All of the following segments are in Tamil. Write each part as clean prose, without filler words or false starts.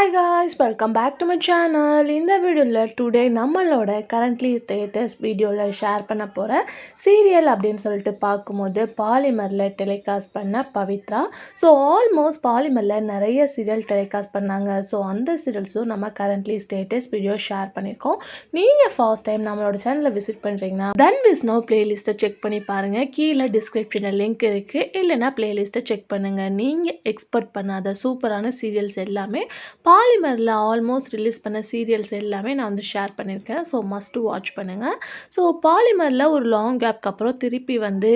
Hi guys, welcome back to my channel. இந்த வீடியோவில் டுடே நம்மளோட கரண்ட்லி ஸ்டேட்டஸ் வீடியோவில் ஷேர் பண்ண போகிற சீரியல் அப்படின்னு சொல்லிட்டு பார்க்கும்போது பாலிமரில் டெலிகாஸ்ட் பண்ண பவித்ரா. ஸோ ஆல்மோஸ்ட் பாலிமரில் நிறைய சீரியல் டெலிகாஸ்ட் பண்ணாங்க. ஸோ அந்த சீரியல்ஸும் நம்ம கரண்ட்லி ஸ்டேட்டஸ் வீடியோ ஷேர் பண்ணியிருக்கோம். நீங்கள் ஃபர்ஸ்ட் டைம் நம்மளோட சேனலை விசிட் பண்ணுறீங்கன்னா தென் விஸ்னோ பிளேலிஸ்ட்டை செக் பண்ணி பாருங்கள். கீழே டிஸ்கிரிப்ஷனில் லிங்க் இருக்குது. இல்லைனா பிளேலிஸ்ட்டை செக் பண்ணுங்கள். நீங்கள் எக்ஸ்பெக்ட் பண்ணாத சூப்பரான சீரியல்ஸ் எல்லாமே பாலிமரில் ஆல்மோஸ்ட் ரிலீஸ் பண்ண சீரியல்ஸ் எல்லாமே நான் வந்து ஷேர் பண்ணியிருக்கேன். ஸோ மஸ்ட் வாட்ச் பண்ணுங்கள். ஸோ பாலிமரில் ஒரு லாங் கேப்க்கு அப்புறம் திருப்பி வந்து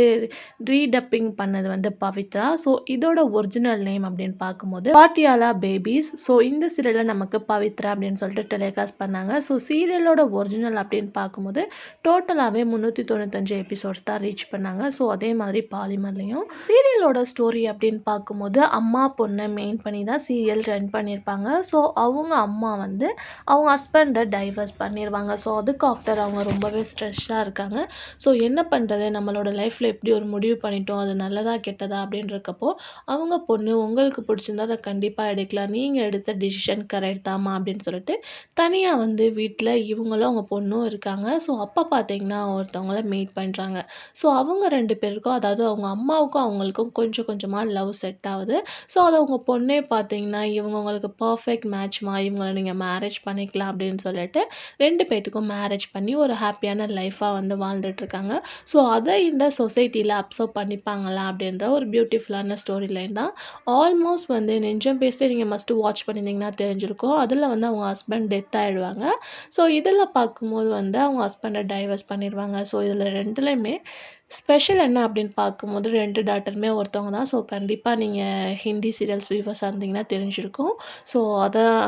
ரீடப்பிங் பண்ணது வந்து பவித்ரா. ஸோ இதோட ஒரிஜினல் நேம் அப்படின்னு பார்க்கும்போது பாட்டியாலா பேபிஸ். ஸோ இந்த சீரியலில் நமக்கு பவித்ரா அப்படின்னு சொல்லிட்டு டெலிகாஸ்ட் பண்ணாங்க. ஸோ சீரியலோட ஒரிஜினல் அப்படின்னு பார்க்கும்போது டோட்டலாகவே 395 எபிசோட்ஸ் தான் ரீச் பண்ணாங்க. ஸோ அதே மாதிரி பாலிமர்லையும் சீரியலோட ஸ்டோரி அப்படின்னு பார்க்கும்போது அம்மா பொண்ணை மெயின் பண்ணி தான் சீரியல் ரன் பண்ணியிருப்பாங்க. ஸோ அவங்க அம்மா வந்து அவங்க ஹஸ்பண்டை டைவர்ஸ் பண்ணிடுவாங்க. ஸோ அதுக்கு ஆஃப்டர் அவங்க ரொம்பவே ஸ்ட்ரெஸ்ஸாக இருக்காங்க. ஸோ என்ன பண்ணுறது, நம்மளோட லைஃப்பில் எப்படி ஒரு முடிவு பண்ணிட்டோம், அது நல்லதா கெட்டதா அப்படின்றக்கப்போ அவங்க பொண்ணு உங்களுக்கு பிடிச்சிருந்தா அதை கண்டிப்பாக எடுக்கலாம், நீங்கள் எடுத்த டிசிஷன் கரெக்ட் தாம்மா அப்படின்னு சொல்லிட்டு தனியாக வந்து வீட்டில் இவங்களும் அவங்க பொண்ணும் இருக்காங்க. ஸோ அப்போ பார்த்தீங்கன்னா ஒருத்தவங்கள மீட் பண்ணுறாங்க. ஸோ அவங்க 2 பேருக்கும், அதாவது அவங்க அம்மாவுக்கும் அவங்களுக்கும் கொஞ்சம் கொஞ்சமாக லவ் செட் ஆகுது. ஸோ அது அவங்க பொண்ணே பார்த்தீங்கன்னா இவங்க உங்களுக்கு பர்ஃபெக்ட் மேட்ச்மா, இவங்கள நீங்கள் மேரேஜ் பண்ணிக்கலாம் அப்படின்னு சொல்லிட்டு 2 பேத்துக்கும் மேரேஜ் பண்ணி ஒரு ஹாப்பியான லைஃபாக வந்து வாழ்ந்துட்டுருக்காங்க. ஸோ அதை இந்த சொசைட்டியில் அப்சர்வ் பண்ணிப்பாங்களா அப்படின்ற ஒரு பியூட்டிஃபுல்லான ஸ்டோரி லைன் தான். ஆல்மோஸ்ட் வந்து நெஞ்சம் பேசிட்டு நீங்கள் மஸ்ட்டு வாட்ச் பண்ணியிருந்தீங்கன்னா தெரிஞ்சிருக்கும். அதில் வந்து அவங்க ஹஸ்பண்ட் டெத் ஆகிடுவாங்க. ஸோ இதில் பார்க்கும்போது வந்து அவங்க ஹஸ்பண்டை டைவர்ஸ் பண்ணிடுவாங்க. ஸோ இதில் 2லையுமே ஸ்பெஷல் என்ன அப்படின்னு பார்க்கும்போது 2 டாட்டருமே ஒருத்தவங்க தான். ஸோ கண்டிப்பாக நீங்கள் ஹிந்தி சீரியல்ஸ் வியூவர்ஸாக இருந்தீங்கன்னா தெரிஞ்சிருக்கும். ஸோ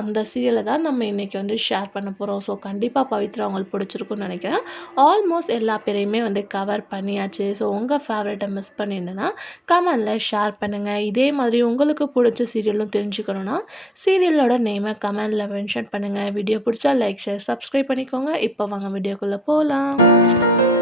அந்த சீரியலை தான் நம்ம இன்றைக்கி வந்து ஷேர் பண்ண போகிறோம். ஸோ கண்டிப்பாக பவித்ரா உங்களுக்கு பிடிச்சிருக்குன்னு நினைக்கிறேன். ஆல்மோஸ்ட் எல்லா பேரையுமே வந்து கவர் பண்ணியாச்சு. ஸோ உங்கள் ஃபேவரட்டை மிஸ் பண்ணியிருந்தேன்னா கமெண்டில் ஷேர் பண்ணுங்கள். இதே மாதிரி உங்களுக்கு பிடிச்ச சீரியலும் தெரிஞ்சுக்கணுன்னா சீரியலோட நேமை கமெண்டில் மென்ஷன் பண்ணுங்கள். வீடியோ பிடிச்சா லைக், ஷேர், சப்ஸ்கிரைப் பண்ணிக்கோங்க. இப்போ வாங்க வீடியோக்குள்ளே போகலாம்.